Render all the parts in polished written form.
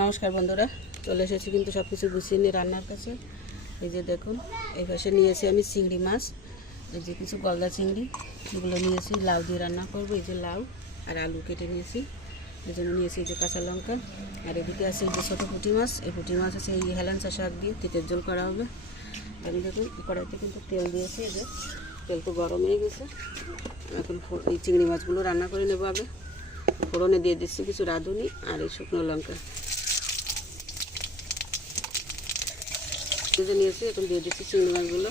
নমস্কার বন্ধুরা, চলে এসেছি কিন্তু সব কিছু গুছিয়ে নিয়ে রান্নার কাছে। এই যে দেখুন, এই পাশে নিয়েছি আমি চিংড়ি মাছ, এই যে কিছু গলদা চিংড়ি, এগুলো নিয়েছি লাউ দিয়ে রান্না করবো। এই যে লাউ আর আলু কেটে নিয়েছি, এই জন্য নিয়েছি এই যে কাঁচা লঙ্কা। আর এদিকে আছে এই যে ছোটো পুঁটি মাছ, এই পুঁটি মাছ আছে এই হেলাঞ্চা শাক দিয়ে তিতের ঝোল করা হবে। আমি দেখুন কড়াইতে কিন্তু তেল দিয়েছি, এই যে তেল তো গরম হয়ে গেছে। এখন এই চিংড়ি মাছগুলো রান্না করে নেবো। আগে ফোড়নে দিয়ে দিচ্ছি কিছু রাঁধুনি আর এই শুকনো লঙ্কা নিয়েছি। এখন দিয়ে দিচ্ছি চিংড়ি মাছগুলো।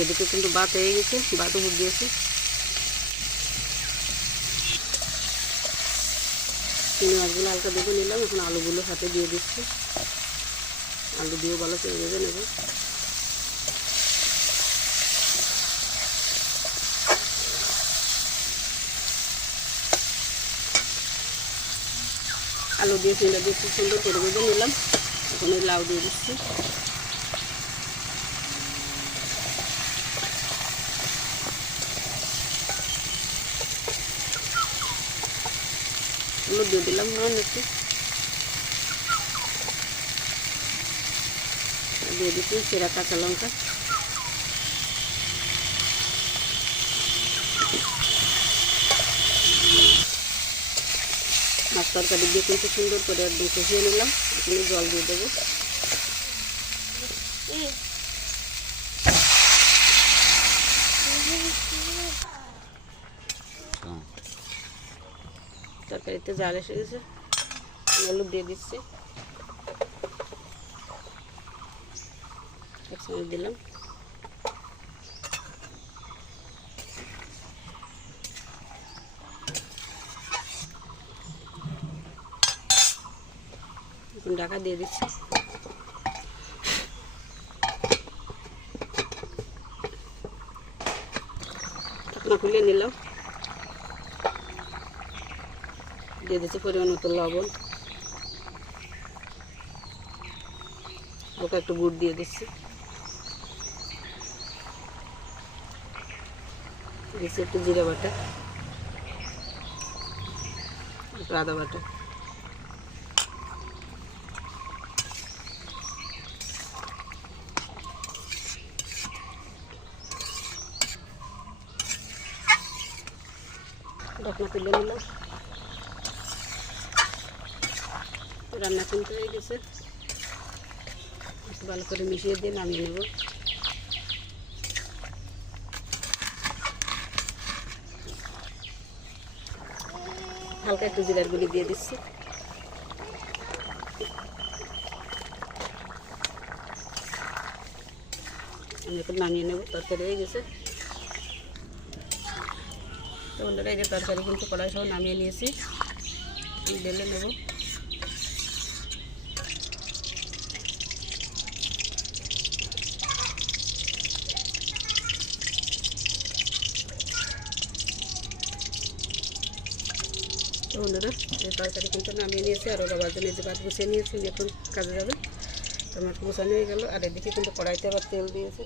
এদিকে কিন্তু ভাত হয়ে গেছে, ভাত উপর দিয়েছি। চিংড়ি মাছগুলো হালকা দেখে নিলাম। এখন আলুগুলো হাতে দিয়ে দিচ্ছি, আলু দিয়েও ভালো করে ভেজে নেব। আলু দিয়ে চিংড়ি দিয়ে খুব সুন্দর করে ভেজে নিলাম। এখন ওই লাউ দিয়ে দিচ্ছি। হলুদ দিয়ে দিলাম একটু, দিয়ে দিচ্ছি চেরা কাঁচা লঙ্কা। মাছ তরকারি দিয়ে কিন্তু সুন্দর করে একদম কষিয়ে নিলাম। এখানে জল দিয়ে দেবো। তরকারিতে জাল এসে গেছে, হলুদ দিয়ে দিচ্ছি, এক চামচ দিলাম। এখন ঢাকা দিয়ে দিচ্ছি। ঢাকনা খুলে নিলাম, দিয়ে দিচ্ছি পরিমাণ মতো লবণ, হালকা একটু গুড় দিয়ে দিচ্ছি, দিচ্ছি একটু জিরা বাটা, একটু আদা বাটা। ঢাকনা তুলে নিলাম। রান্না কিন্তু হয়ে গেছে, ভালো করে মিশিয়ে দিয়ে নামিয়ে নেব। হালকা একটু জিরার গুঁড়ি দিয়ে দিচ্ছি। আমি এখন নামিয়ে নেব। তরকারি হয়ে গেছে। তো বন্ধুরা, এই যে তরকারি কিন্তু কড়াই সহ নামিয়ে নিয়েছি, ঢেলে নেব। তো বন্ধুরা, এই তরকারি কিন্তু নামিয়ে নিয়েছি। আর ওরা বাজারে যে ভাত গুছিয়ে নিয়েছি, এখন কাজে যাবে। আমার গুছানো হয়ে গেল। আর এদিকে কিন্তু কড়াইতে আবার তেল দিয়েছি।